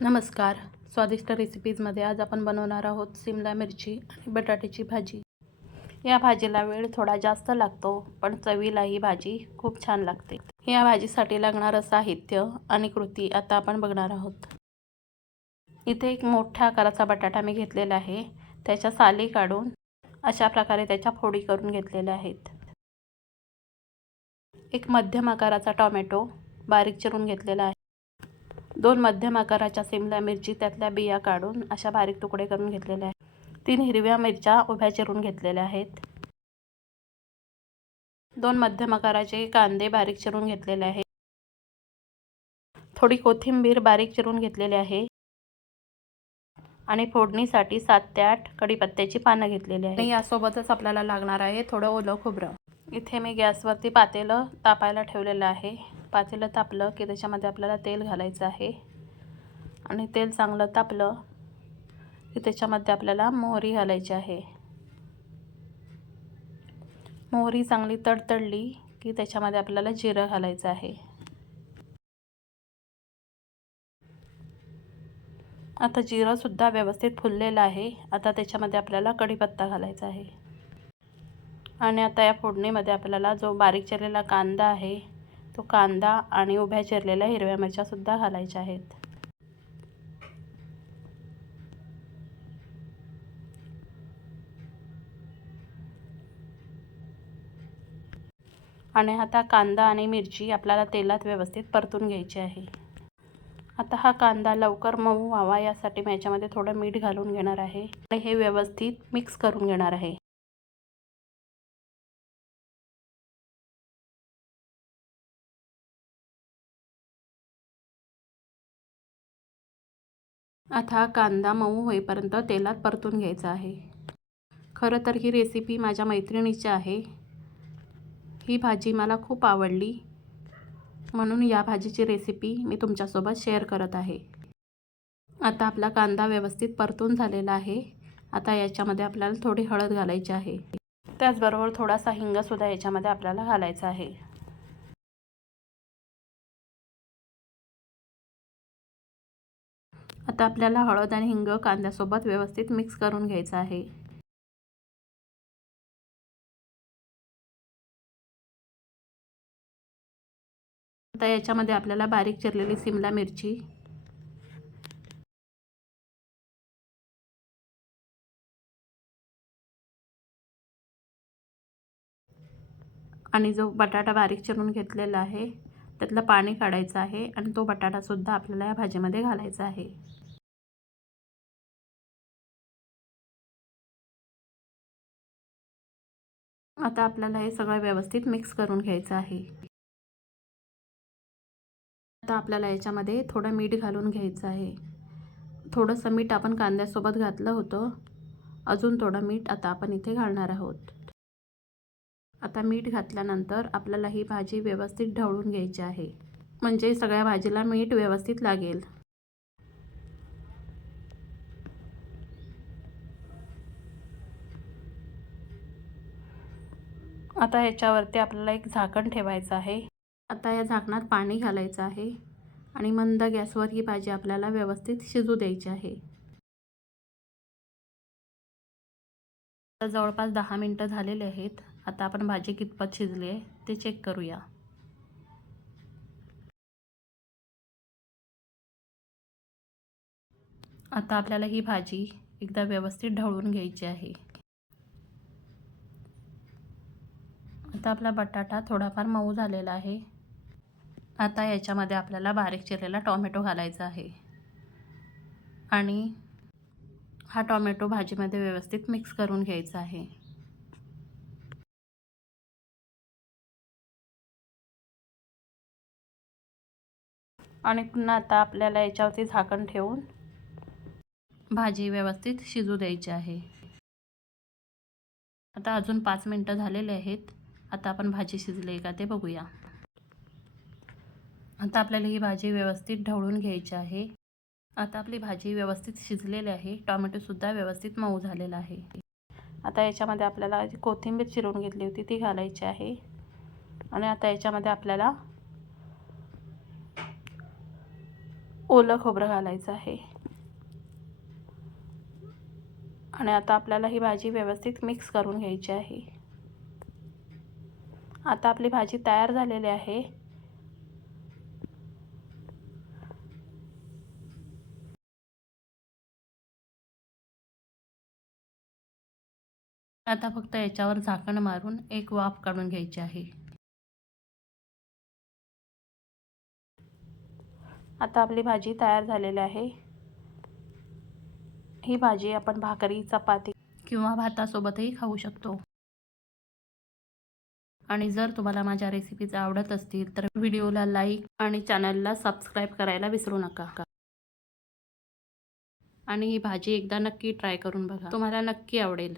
नमस्कार. स्वादिष्ट रेसिपीजमध्ये आज आपण बनवणार आहोत सिमला मिरची आणि बटाट्याची भाजी. या भाजीला वेळ थोडा जास्त लागतो, पण चवीला ही भाजी खूप छान लागते. या भाजीसाठी लागणारं साहित्य आणि कृती आता आपण बघणार आहोत. इथे एक मोठ्या आकाराचा बटाटा मी घेतलेला आहे. त्याच्या साली काढून अशा प्रकारे त्याच्या फोडी करून घेतलेल्या आहेत. एक मध्यम आकाराचा टोमॅटो बारीक चिरून घेतलेला आहे. 2 मध्यम आकाराच्या सिमला मिरची त्यातल्या बिया काढून अशा बारीक तुकडे करून घेतलेले आहेत. 3 हिरव्या मिरच्या उभ्या चिरून घेतलेल्या आहेत. 2 मध्यम आकाराचे कांदे बारीक चिरून घेतलेले आहेत. थोडी कोथिंबीर बारीक चिरून घेतलेली आहे आणि फोडणीसाठी 7 ते 8 कढीपत्त्याची पानं घेतलेली आहेत. आणि यासोबतच आपल्याला लागणार आहे थोडं ओलं खोबरं. इथे मी गॅसवरती पातेलं तापायला ठेवलेलं आहे. पातेलं तापलं की त्याच्यामध्ये आपल्याला तेल घालायचं आहे आणि तेल चांगलं तापलं की त्याच्यामध्ये आपल्याला मोहरी घालायची आहे. मोहरी चांगली तडतडली की त्याच्यामध्ये आपल्याला जिरं घालायचं आहे. आता जिरंसुद्धा व्यवस्थित फुललेलं आहे. आता त्याच्यामध्ये आपल्याला कढीपत्ता घालायचा आहे आणि आता या फोडणीमध्ये आपल्याला जो बारीक चिरलेला कांदा आहे तो कांदा आणि उभ्या चिरलेल्या हिरव्या मिरच्यासुद्धा घालायच्या आहेत. आणि आता कांदा आणि मिरची आपल्याला तेलात व्यवस्थित परतून घ्यायची आहे. आता हा कांदा लवकर मऊ व्हावा यासाठी मी याच्यामध्ये थोडं मीठ घालून घेणार आहे आणि हे व्यवस्थित मिक्स करून घेणार आहे. आता हा कांदा मऊ होईपर्यंत तेलात परतून घ्यायचा आहे. खरं तर ही रेसिपी माझ्या मैत्रिणीची आहे. ही भाजी मला खूप आवडली म्हणून या भाजीची रेसिपी मी तुमच्यासोबत शेअर करत आहे. आता आपला कांदा व्यवस्थित परतून झालेला आहे. आता याच्यामध्ये आपल्याला थोडी हळद घालायची आहे. त्याचबरोबर थोडासा हिंगसुद्धा याच्यामध्ये आपल्याला घालायचा आहे. आता आपल्याला हळद आणि हिंग कांद्यासोबत व्यवस्थित मिक्स करून घ्यायचं आहे. आता याच्यामध्ये आपल्याला बारीक चिरलेली सिमला मिरची, आणि जो बटाटा बारीक चिरून घेतलेला आहे त्यातलं पाणी काढायचं आहे आणि तो बटाटासुद्धा आपल्याला या भाजीमध्ये घालायचा आहे. आता आपल्याला हे सगळं व्यवस्थित मिक्स करून घ्यायचं आहे. आता आपल्याला याच्यामध्ये थोडं मीठ घालून घ्यायचं आहे. थोडंसं मीठ आपण कांद्यासोबत घातलं होतं. अजून थोडं मीठ आता आपण इथे घालणार आहोत. आता मीठ घातल्यानंतर आपल्याला ही भाजी व्यवस्थित ढवळून घ्यायची आहे, म्हणजे सगळ्या भाजीला मीठ व्यवस्थित लागेल. आता याच्यावरती आपल्याला एक झाकण ठेवायचं आहे. आता या झाकणात पाणी घालायचं आहे आणि मंद गॅसवर ही भाजी आपल्याला व्यवस्थित शिजू द्यायची आहे. आता जवळपास 10 मिनिटं झालेले आहेत. आता आपण भाजी कितपत शिजली आहे ते चेक करूया. आता आपल्याला ही भाजी एकदा व्यवस्थित ढवळून घ्यायची आहे. आता आपला बटाटा थोडाफार मऊ झालेला आहे. आता याच्यामध्ये आपल्याला बारीक चिरलेला टोमॅटो घालायचा आहे आणि हा टोमॅटो भाजीमध्ये व्यवस्थित मिक्स करून घ्यायचा आहे. आणि पुन्हा आता आपल्याला याच्यावरती झाकण ठेवून भाजी व्यवस्थित शिजू द्यायची आहे. आता अजून 5 मिनिटं झालेले आहेत. आता आपण भाजी शिजली आहे का ते बघूया. आता आपल्याला ही भाजी व्यवस्थित ढवळून घ्यायची आहे. आता आपली भाजी व्यवस्थित शिजलेली आहे. टोमॅटोसुद्धा व्यवस्थित मऊ झालेला आहे. आता याच्यामध्ये आपल्याला जी कोथिंबीर चिरून घेतली होती ती घालायची आहे आणि आता याच्यामध्ये आपल्याला ओलं खोबरं घालायचं आहे. आणि आता आपल्याला ही भाजी व्यवस्थित मिक्स करून घ्यायची आहे. आता आपली भाजी तयार झालेली आहे. आता फक्त याच्यावर झाकण मारून एक वाफ काढून घ्यायची आहे. आता आपली भाजी तयार झालेली आहे. ही भाजी आपण भाकरी, चपाती किंवा भातासोबतही खाऊ शकतो. आणि जर तुम्हाला माझ्या रेसिपीज आवडत असतील तर व्हिडिओला लाईक आणि चॅनलला सबस्क्राईब करायला विसरू नका. आणि ही भाजी एकदा नक्की ट्राय करून बघा, तुम्हाला नक्की आवडेल.